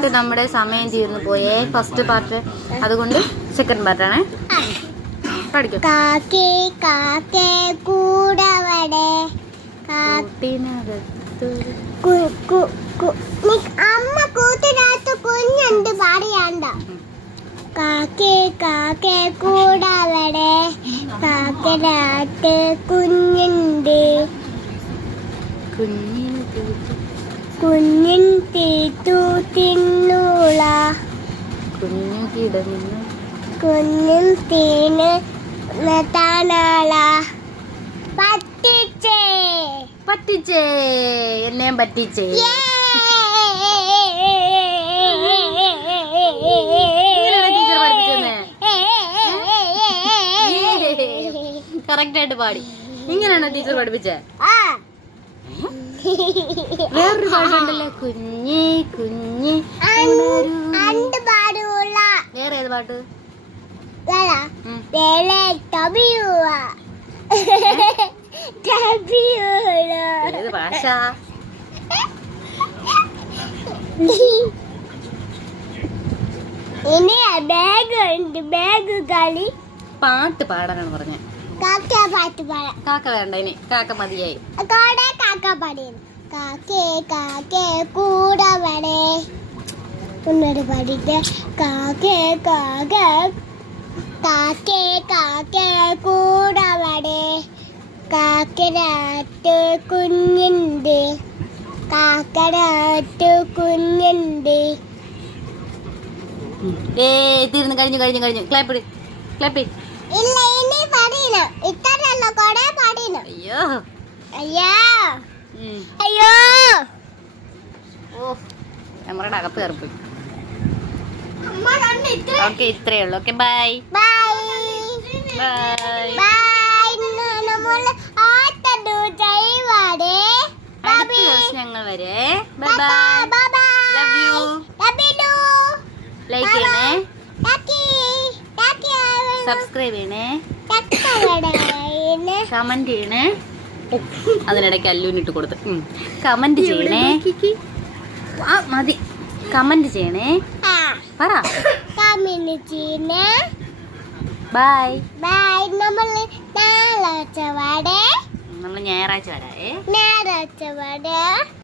Part നമ്മുടെ സമയം തീർന്നു പോയേ, ഫസ്റ്റ് പാർട്ട്. അതുകൊണ്ട് സെക്കൻഡ് പാർട്ടാണ്. പഠിക്കും. അമ്മ കൂട്ടിനകത്ത് കുഞ്ഞുണ്ട് പാടിയാണ്ട. കാക്കേ കാക്കേ കൂടവിടെ കാക്കനകത്ത് കുഞ്ഞുണ്ട്. കുഞ്ഞിൻ തീറ്റു തിന്നൂള. കുഞ്ഞും തീന് താനാള. പറ്റിച്ചേ പറ്റിച്ചേ, എന്നെയും പറ്റിച്ചേ. കറക്റ്റ് ആയിട്ട് പാടി. ഇങ്ങനെയാണോ ടീച്ചർ പഠിപ്പിച്ചേ? വേറൊരു പാട്ടുണ്ടല്ലോ, കുഞ്ഞേ കുഞ്ഞേ. വേറെ ഏത് പാട്ട്? ഏത് ഭാഷ? ഇനി ബാഗ് ഉണ്ട്, ബാഗ് കളി. പാട്ട് പാടാനാണ് പറഞ്ഞത്. കാക്ക പാട്ട് പാടാം. കാക്ക വേണ്ട, ഇനി കാക്ക മതിയായി. കാക്ക പാടിയത്. കാക്കേ കാക്കേ കൂടവിടെ ഒന്നൊരു പാടിട്ട്. കാക്കേ കാക്കേ കാക്കേ കാക്കേ കൂടവിടെ കാക്കനകത്ത് കുഞ്ഞുണ്ട്. കാക്കനകത്ത് കുഞ്ഞുണ്ട്. തീർന്നു, കഴിഞ്ഞു കഴിഞ്ഞു കഴിഞ്ഞു. Clap clap. ഇല്ല, ഇനി പറയണം. ഇത്രയല്ലോ കൊറേ പാടിനു. അയ്യോ അയ്യോ അയ്യോ. ഓ, നമ്മുടെ അകത്ത് കയറിപ്പോയി. ഓക്കെ, ഇത്രയേ ഉള്ളൂ. Okay, bye bye bye bye. നമ്മൾ ആട്ടു ചെയ്വാടേ. അടുത്ത ദിവസം ഞങ്ങൾ വരെ. Bye bye. Love you. Like ചെയ്യണേ, സബ്സ്ക്രൈബ് ചെയ്യണേ, കമന്റ് ചെയ്യണേ. അതിനിടയ്ക്ക് അല്ലൂനിട്ട് കൊടുത്ത് കമന്റ് ചെയ്യണേ. മതി, കമന്റ് ചെയ്യണേ. പറ. Bye bye. നമ്മൾ ഞായറാഴ്ച നമ്മൾ ഞായറാഴ്ച വരാം. വരെ